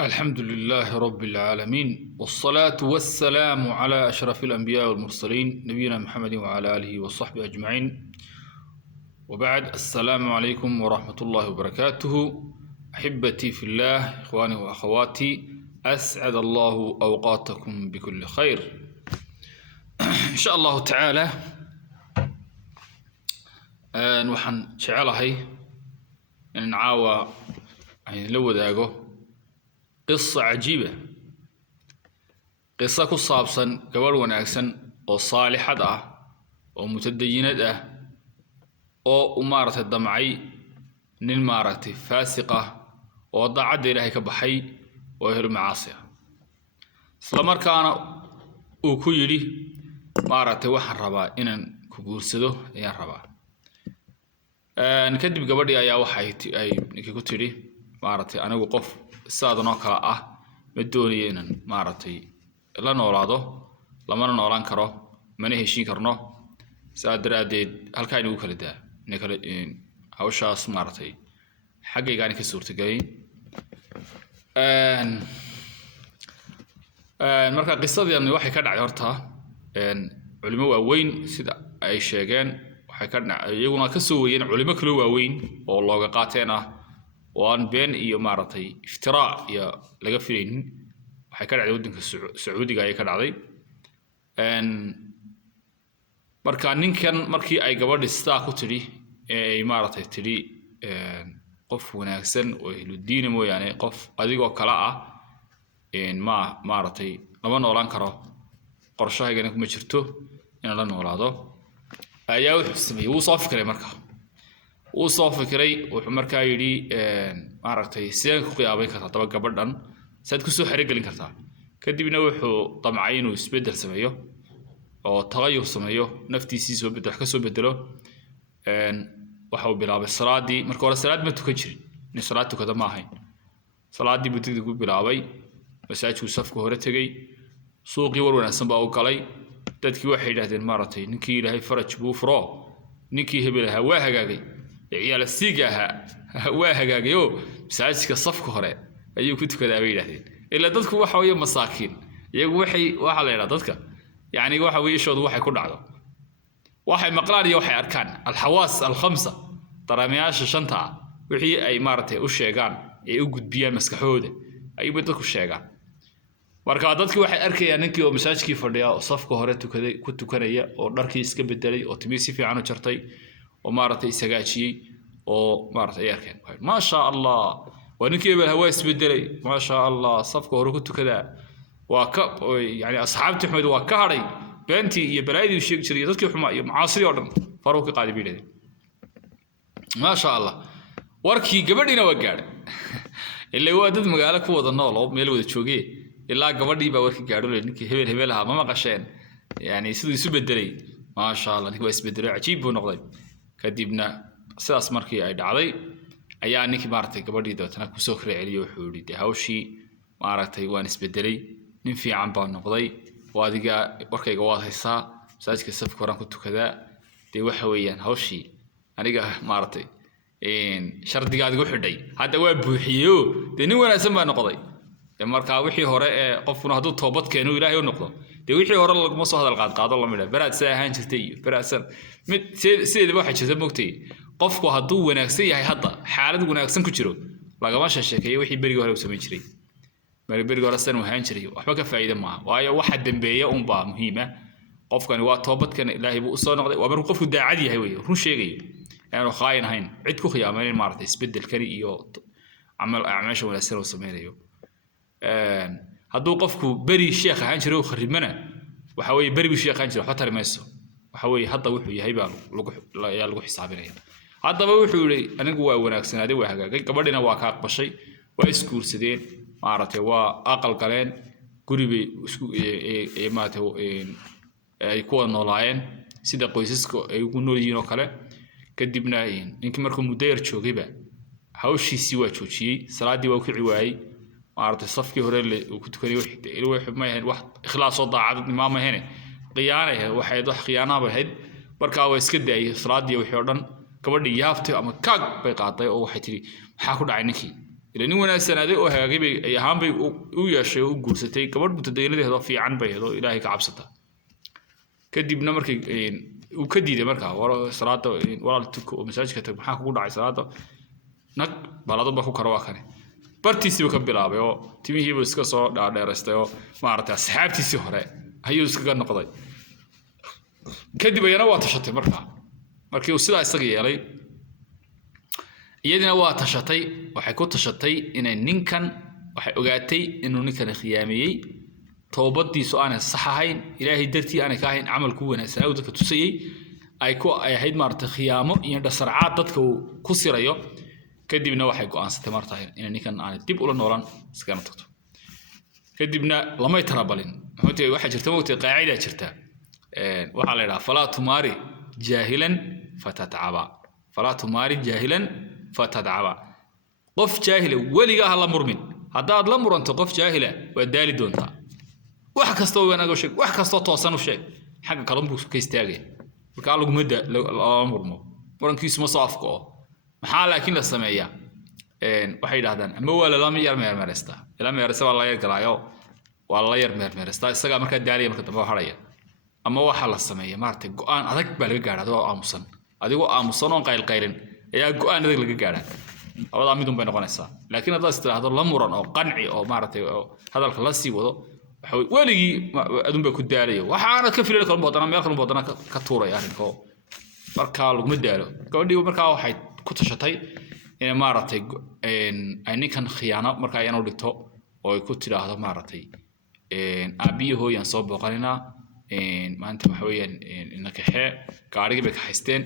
الحمد لله رب العالمين والصلاة والسلام على أشرف الأنبياء والمرسلين نبينا محمد وعلى آله وصحبه أجمعين وبعد السلام عليكم ورحمة الله وبركاته أحبتي في الله إخواني وأخواتي أسعد الله أوقاتكم بكل خير إن شاء الله تعالى waxaan jecelahay in caawa aan la wadaago qissa cajiiba qissa ku saabsan gabadh wanaagsan oo saalixad ah oo mutadayinad ah oo maaragtay damcay nin maaragtay faasiq ah oo daacadda Ilaahay ka baxay oo helo macaasi isla markaana uu ku yiri maaragtay waxaan rabaa inaan ku guursado ayaan rabaa kadib gabadhii ayaa waxay ay ninkii ku tiri maaragtay anigu qof saadan oo kala ah ma doonayo inaan maaragtay la noolaado lamana noolaan karo mana heshiin karno saadaradeed halkaan ugu kala daa in kala hawshaas maaragtay xaggaygaan ka suurtagelay marka qisadani waxay ka dhacday horta culimo waaweyn sida ay sheegeen iyaguna ka soo wariyeen culimo kale waaweyn oo looga qaateen ah oo aan been iyo maaragtay iftiraa iyo laga filaynin waxay ka dhacday waddanka Sacuudiga ay ka dhacday marka ninkan markii ay gabadhii sidaa ku tiri ay maaragtay tiri qof wanaagsan oo ehlu diin mooyaane qof adigoo kala ah maaragtay lama noolaan karo qorshahaygana kuma jirto in la noolaado ayaa wuxuu sameeyay wuu soo fikiray wuxuu markaa yidhi maaragtay sideen ku qiyaabayn kartaa daba gabadhan saad ku soo xerogelin kartaa kadibna wuxuu damcay inuu isbeddel sameeyo oo tagayur sameeyo naftiisii soo bedelo wax ka soo bedelo waxa uu bilaabay salaadii marka hore salaad ma tukan jirin in salaad tukada ma ahayn salaadii buu degdeg u bilaabay masaajidku safka hore tegay suuqii war wanaagsan baa u galay dadkii waxay yiraahdeen maaragtay ninkii Ilaahay faraj buu furo ninkii hebel ahaa waa hagaagay ciyaal siigaha waa hagaagay oo masaajidka safka hore ayuu ku tukadaa bay yiraahdeen ila dadku waxa weeye masaakiin iyagu waxa la yiraahdaa dadka yaani waxa weeye ishoodu waxay ku dhacdo waxay maqlaan iyo waxay arkaan alxawaas alkhamsa daramiyaasha shanta wixii ay maaragtay u sheegaan ee u gudbiyaan maskaxooda ay dadku sheegaan marka dadkii waxay arkayaan ninkii oo masaajidkii fadhiya oo safka hore ku tukanaya oo dharkii iska bedelay oo timisi fiican u jartay oo maaragtay isagaajiyay oo maaragtay ay arkeen ma sha Allah waa ninkii bal hawa isbedelay ma sha Allah safka hore ku tukada waa ka yaani asxaabtii Axmed waa ka haray beentii iyo balaayadii sheeg jiray dadkii xumaa iyo macaasi oo dhan faruq ka qaadi biiday ma sha Allah warkii gabadhina waa gaadhay ilaa waa dad magaalo ku wada nool oo meel wada joogay ilaa gabadhii baa warkii gaadhay ninkii hebel ahaa ma maqasheen yaani sidoo isu bedelay ma sha Allah ninkii waa isbedelay cajiib buu noqday kadibna sidaas markii ay dhacday ayaa ninkii maaragtay gabadhii dootana ku soo khreeciyay wuxuu yiri hawshii maaragtay waan isbedelay nin fiican baa noqday waadiga warkayga waad haysaa masaajidka safka hore ku tukadaa de waxa weeyaan hawshii aniga maaragtay shardigaad ugu xidhay hadda waa buuxiyo de nin wanaagsan baa noqday marka wixii hore ee qofkuna haduu toobad keeno Ilaahay u noqdo de wixii hore laguma soo hadal qaado la midha baraad saa ahaan jirtay baraasan mid sideedaba waxa jirta moogtay qofku haduu wanaagsan yahay hadda xaalad wanaagsan ku jiro lagama sheekeeyo wixii bariga hore u sameyn jiray bariga hore san waxaan jiray waxba ka faa'iido ma waayo waxa dambeeya baa muhiim ah qofkani waa toobadkan Ilaahay buu u soo noqday waa markuu qofku daacad yahay way run sheegayo aanu khaayin ahayn cid ku khiyaamayn maartay isbedel kari iyo acmaasha wanaagsan oo sameeyo hadduu qofku bari sheekh ahaan jiray oo kharibana waxa weeye bari sheekh ahaan jiray waxa tarmayso waxa weeye hadda wuxuu yahay baa lagu xisaabinaya haddaba wuxuu yiri anigu waa wanaagsanaaday waa hagaagay gabadhina waa ka aqbashay waa iskuursadeen maaragtay waa aqal galeen guriga isku maaragtay ay ku noolaayeen sida qoysaska ay ugu nool yihiin oo kale kadibna ninkii markuu muddo yar joogayba hawshiisii waa joojiyay salaadii waa ku ciwaayay maaragtay safkii hore uu ku tukanay wixii ma yahay wax ikhlaas oo daacad imaam ahayn qiyaanay waxay wax qiyaanaba ahayd marka waa iska daayay salaadii wixii oo dhan gabadhii yaabtay ama kaag bay qaaday oo waxay tiri waxa ku dhacay ninkii إلى نونا سنة ذي وهاجي هم بي وياشي وجوستي كبر متدينه هذا في عن بي هذا إلهي كعبسته كدي بنمرك وكدي ده مركها ورا صلاة ورا التك ومساج كتب حاك وضع صلاة نك بلاد بخو كرواخني برتيسي وكبلابه أو تيمي هي بس كسر دار رستيو ما أعرف أصحاب تيسي هراء هيو سكان نقضي كدي بينا واتشتي مركي وسيدا استقي علي يدنا واتشتي وحكوت شتي إن نينكن وحوجاتي إنه نينكن خيامي توبتي سؤال صحاحين إلهي درتي أنا كاهن عمل كونا سعودك تسيي أي هيد مرت خيامه يعني سرعات تدك كسريو كدبنا waxay go'aansatay martaa in ninkan aan dib ula noolan iskana tagto kadibna lama tarabalin waxay waxa jirta waqti qaacida jirta waxa la yiraahdaa fala tumari jahilan fatat'aba fala tumari jahilan fatat'aba qof jahil waliga hala murmin hadaad la muranto qof jahila waa daali doonta wax kasto wanaag oo sheeg wax kasto toosan u sheeg xagga kalunbu ka istaagay marka lagu mudda la murmo murankiisu ma saafko maxaa laakiin la sameeyaa waxay yiraahdaan ama waa la yar meermeerista ila meerista waa la yar galaayo waa la yar meermeerista isaga marka daaliya marka daba haraya ama waxa la sameeyaa maartay go'aan adag baa laga gaaraa oo aamusan adigoo aamusan oo qaylin ayaa go'aan adag laga gaaraa awada midun bay noqonaysaa laakiin haddii aad tiraahdo la muran oo qanci oo maartay hadalka la sii wado waxa weligii adun bay ku daalayo waxaana ka filan karo boodana meel kale boodana ka tuuray arrinko marka lagu daalo gabadhii marka waxay ku tashatay in maartay ay ninkan khiyaano marka ayaan u dhigto oo ay ku tiraahdo maartay aabiyo hooyan soo booqanina maanta waxa weeyaan inaka gaarigi bay ka haysteen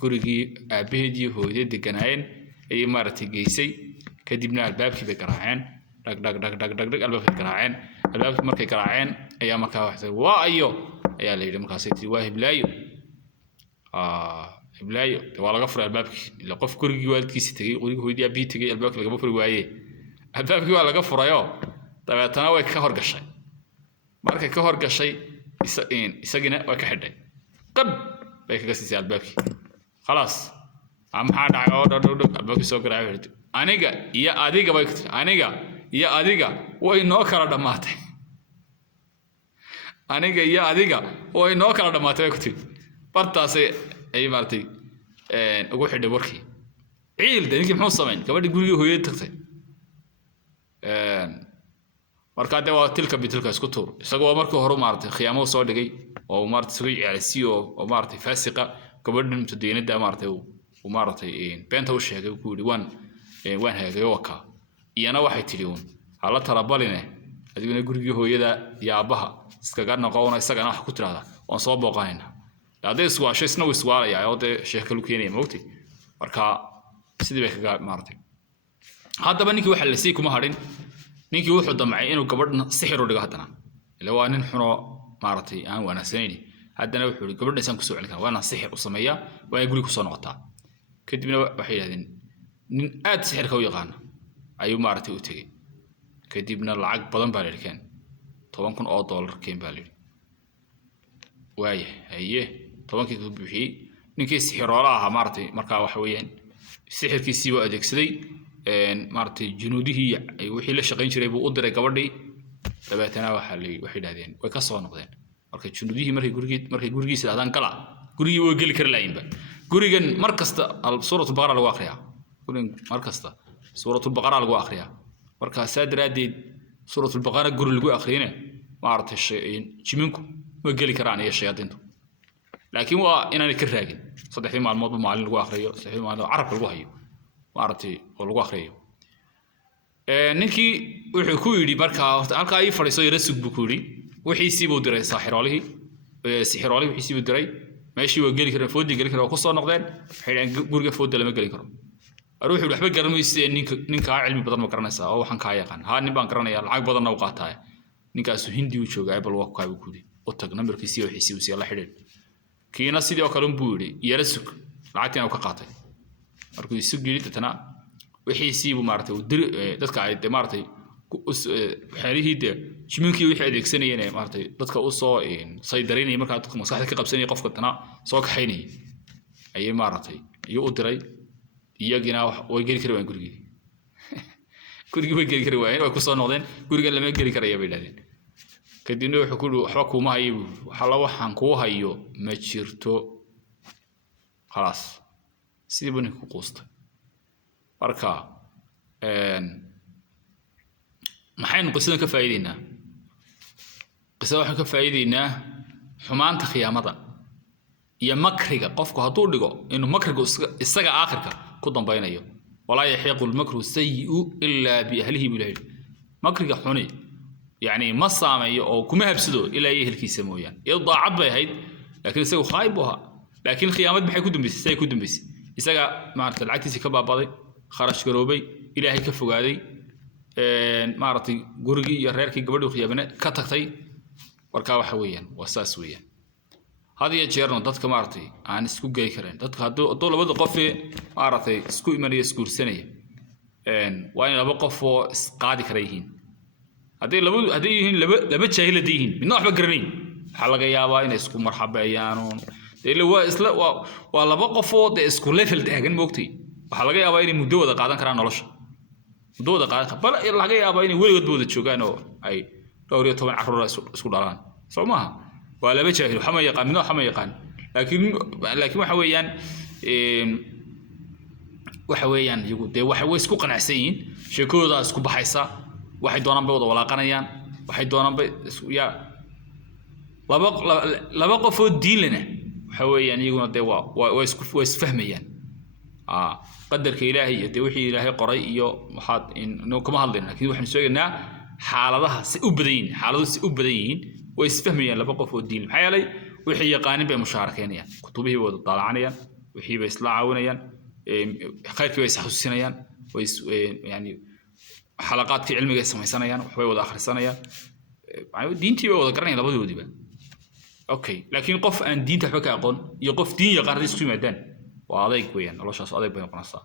gurigii aabaheedii hooyadii deganaayeen ay maartay geysay kadibna albaabkii bay garaaceen dhag albaabkii garaaceen albaabkii markay garaaceen ayaa markaa waxay waa ayo ayaa la yiri markaas ay waa hiblaayo iblayo waa laga furay albaabkii ila qof gurigii waalidkiisa tagay guriga hooyadii abii tagay albaabkii laga furi waayay albaabkii waa laga furayo dabeetana way ka horgashay markay ka horgashay isagina way ka xidhay qab bay kaga siisay albaabkii خلاص maxaa dhacay oo dhadhow albaabkii soo garaacay aniga iyo adiga way aniga iyo adiga way noo kala dhamaatay aniga iyo adiga way noo kala dhamaatay ku tiri bartaasay ay martay ugu xidhay warkii ciil dadkii muxuu sameeyay gabadhii guriga hooyada tagtay marka de waa tilka bitilka isku tuur isagoo markii hore maartay khiyaamo soo dhigay oo maartay soo ciyaarsiyo oo maartay faasiqa gabadhan mutadiinada maartay oo maartay beenta u sheegay ku yiri waan hagaagay waka iyana waxay tiri hala tarabaline adiguna guriga hooyada iyo aabaha iskaga noqoona isagana wax ku tiraada oo soo booqanayna هذا سوا شيء سنو سوا يا هذا شيء كلو كيني موتي مركا سيدي بك مارتي هذا بنيكي واحد لسيكو مهارين نيكي وحده معي إنه قبرنا سحر ولا قهتنا اللي هو أن نحن مارتي أنا وأنا سنيني هذا أنا وحده قبرنا إنسان كسوع لك وأنا سحر وسمية ويقول لك صنع قطع كتبنا وحيد هذين آد سحر كوي قانا أيو مارتي وتجي كتبنا العقد بدن بالي كان طبعا كن $1 كين بالي وايه هيه طبعاً كده بيحيي نكيس سحرارها مارتي مركا وحويين سحر كيسي وأدكسدي مارتي جنوده وحي لا شقين جري بو قدره gabadhii dabeetana waxa li waxay dhaadeen way ka soo noqdeen markay junudihii markay gurigiisa aadaan kala gurigii way gali kar laayinba gurigan markasta suuratul baqara lagu akhriyaa gurigan markasta suuratul baqara lagu akhriyaa marka saadiraadid suuratul baqara guri lagu akhriyeen maartay shay'in jiminku way gali karaan iyo shayaadiintu laakiin waa inaan ka raagin saddexdii maalmood maalin lagu akhriyo saddexdii maalmood carab lagu hayo maartay oo lagu akhriyo ninkii wuxuu ku yiri marka halka ay fadhiiso yara sugbu ku yiri wixii siibuu diray saaxiroolihii wixii siibuu diray meeshii waa gali karaan foodi gali karaan ku soo noqdeen xidhan guriga foodi lama gali karo ruuxu waxba garanaysa ninka cilmi badan ma garanaysa oo waxaan ka yaqaan haa nin baan garanayaa lacag badan oo qaatay ninkaas hindi uu joogay bal waa ku kaabi ku yiri oo tag numberkiisa wixii siibuu la xidhan kiina sidoo kale buu yiri yara sug lacagtina ka qaatay markuu isu geli dadna wixii siibu maartay dadka ay maartay xariihida jiminkii wixii adeegsanayeen maartay dadka u soo saydareynay marka dadka maskaxda ka qabsanay qofka tana soo kaxaynay ayay maartay iyo u diray iyagina way geli karaan gurigii gurigii way geli kari waayeen way ku soo noqdeen gurigan lama geli karayo bay dhahdeen kadibna wuxuu ku waxba kuma hayo waxa la waxaan ku hayo ma jirto خلاص سيبني ku quustay marka maxaynu qisada ka faa'iideynaa qisada waxaan ka faa'iideynaa xumaanta qiyaamada iyo makriga qofku hadduu dhigo inuu makriga isaga aakhirka ku dambaynayo walaa yahiqul makru sayyi'u illa bi ahlihi bilahi makriga xuni yani ma saameeyo oo kuma habsado ilaa ehelkiisa mooyaan iyo daacad bay ahayd laakiin isagu khaayib ahaa laakiin qiyaamad maxay ku dambeysay ku dambeysay isaga maarta lacagtiisa ka baabaday kharash garoobay ilaahay ka fogaaday maartay gurigii iyo reerkii gabadhii qiyaamana ka tagtay warka waxa weeyaan wasaas weeyaan hadiya jeerno dadka maartay aan isku geey kareen dadka hadoo labada qof maartay isku imanaya iskuursanaya waa in laba qof oo isqaadi kara yihiin hadii yihiin laba jaahilad yihiin midna waxba garanayn waxa laga yaabaa inay isku marxabeeyaan waa laba qof oo isku level taagan moogtay waxa laga yaabaa inay muddo wada qaadan karaan nolosha muddo wada qaadan bal laga yaabaa inay weligood wada joogaan oo ay dhowr iyo 10 carruur isku dhalaan Soomaha waa laba jaahil waxa ma yaqaan midna waxa ma yaqaan laakiin waxa weeyaan iyagu way isku qanacsan yihiin sheekooda isku baxaysa waxay doonaan bay wada walaaqanayaan waxay doonaan bay laba qof oo diin leh waxa weeyaan iyaguna waa isku fahmayaan qadarka ilaahay iyo wixii ilaahay qoray iyo waxaad inuu kuma hadlayna laakiin waxaan sheegaynaa xaaladaha si u badan yihiin way isfahmayaan laba qof oo diin maxay yeelay wixii yaqaanin bay mushaarakeynayaan kutubihii wada dalacanayaan wixii bay isla caawinayaan khayrkii bay isxasuusinayaan yani xalaqaadkii cilmiga ay samaysanayaan waxbay wada akhrisanayaan diintii bay wada garanayaan labadoodiba okay laakiin qof aan diinta waxba ka aqoon iyo qof diin yaqaan isku yimaadaan waa adeeg weeyaan noloshaas adeeg bay noqonaysaa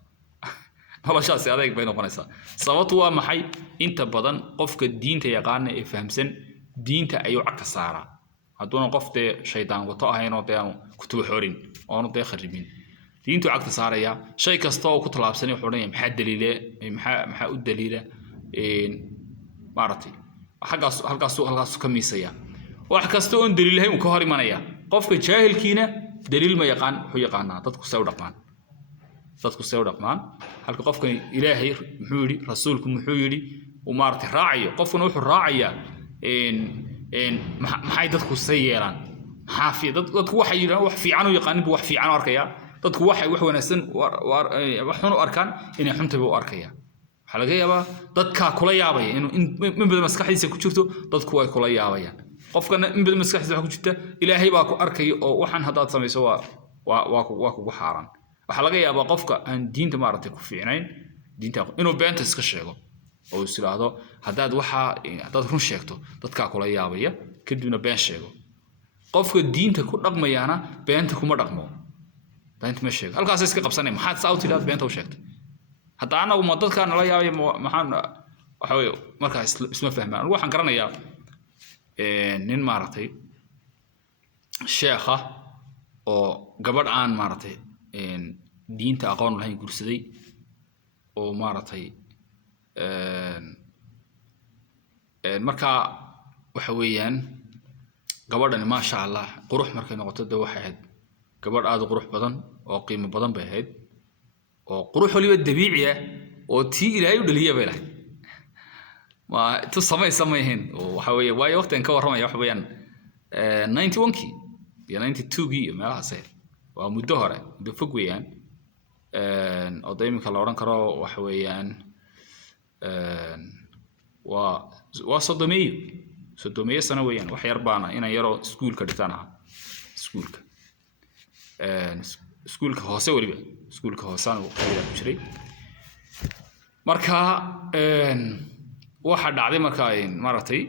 noloshaas adeeg bay noqonaysaa sababtu waa maxay inta badan qofka diinta yaqaan ee fahamsan diinta ayuu cagta saaraa hadduna qof shaydaan wato ahayn oo aanu kutubo xorin oo kharibin diintu cagta saaraya shay kasta oo ku talaabsanay wuxuu leeyahay maxaa daliile maxaa u daliila maartay halkaas ka miisaya wax kasta oo daliil ahayn ka hor imanaya qofka jaahilkiina daliil ma yaqaan wuxuu yaqaanaa dadku soo dhaqmaan halka qofka ilaahay muxuu yiri rasuulku muxuu yiri oo maartay raaciyo qofkuna wuxuu raaciyaa maxay dadku sayeelaan xaafiya dadku waxay yiraahdaan wax fiican oo yaqaanin wax fiican oo arkaya dadku waxay wax wanaagsan wax xun u arkaan inay xunta u arkaya waxa laga yaabaa dadka kula yaabaya inuu in badan maskaxdiisa ku jirto dadku way kula yaabayaan qofkana in badan maskaxdiisa wax ku jirta ilaahay baa ku arkay oo waxan hadaad samayso waa kugu xaaran waxa laga yaabaa qofka aan diinta maartay ku fiicnayn diinta inuu beenta iska sheego oo isiraado hadaad run sheegto dadka kula yaabaya kadibna been sheego qofka diinta ku dhaqmayana beenta kuma dhaqmo beenta ma sheego halkaas iska qabsanay maxaad saawtilaad beenta u sheegtay hatta anagu ma dadka nala yaabay maxaan waxa weey marka isma fahmaan waxaan garanayaa nin maartay sheekha oo gabadh aan maartay diinta aqoon lahayn gursaday oo maartay marka waxa weeyaan gabadhan ma sha Allah qurux markay noqoto waxay ahayd gabadh aad u qurux badan oo qiimo badan bay ahayd oo qurux waliba dabiici ah oo tii ilaahay u dhaliyay bay lahayd ma tu samayeen oo waxa weeye way waqtigan ka waramaya wax weeyaan 91kii iyo 92kii meelahaas waa muddo hore muddo fog weeyaan oo dayminka la oran karo waxa weeyaan waa sodomeeyo sano weeyaan wax yar baana inaan yaro iskuulka dhigtaan iskuulka hoose waliba iskuulka hoosaan uu qayb ku jiray marka waxa dhacday marka maartay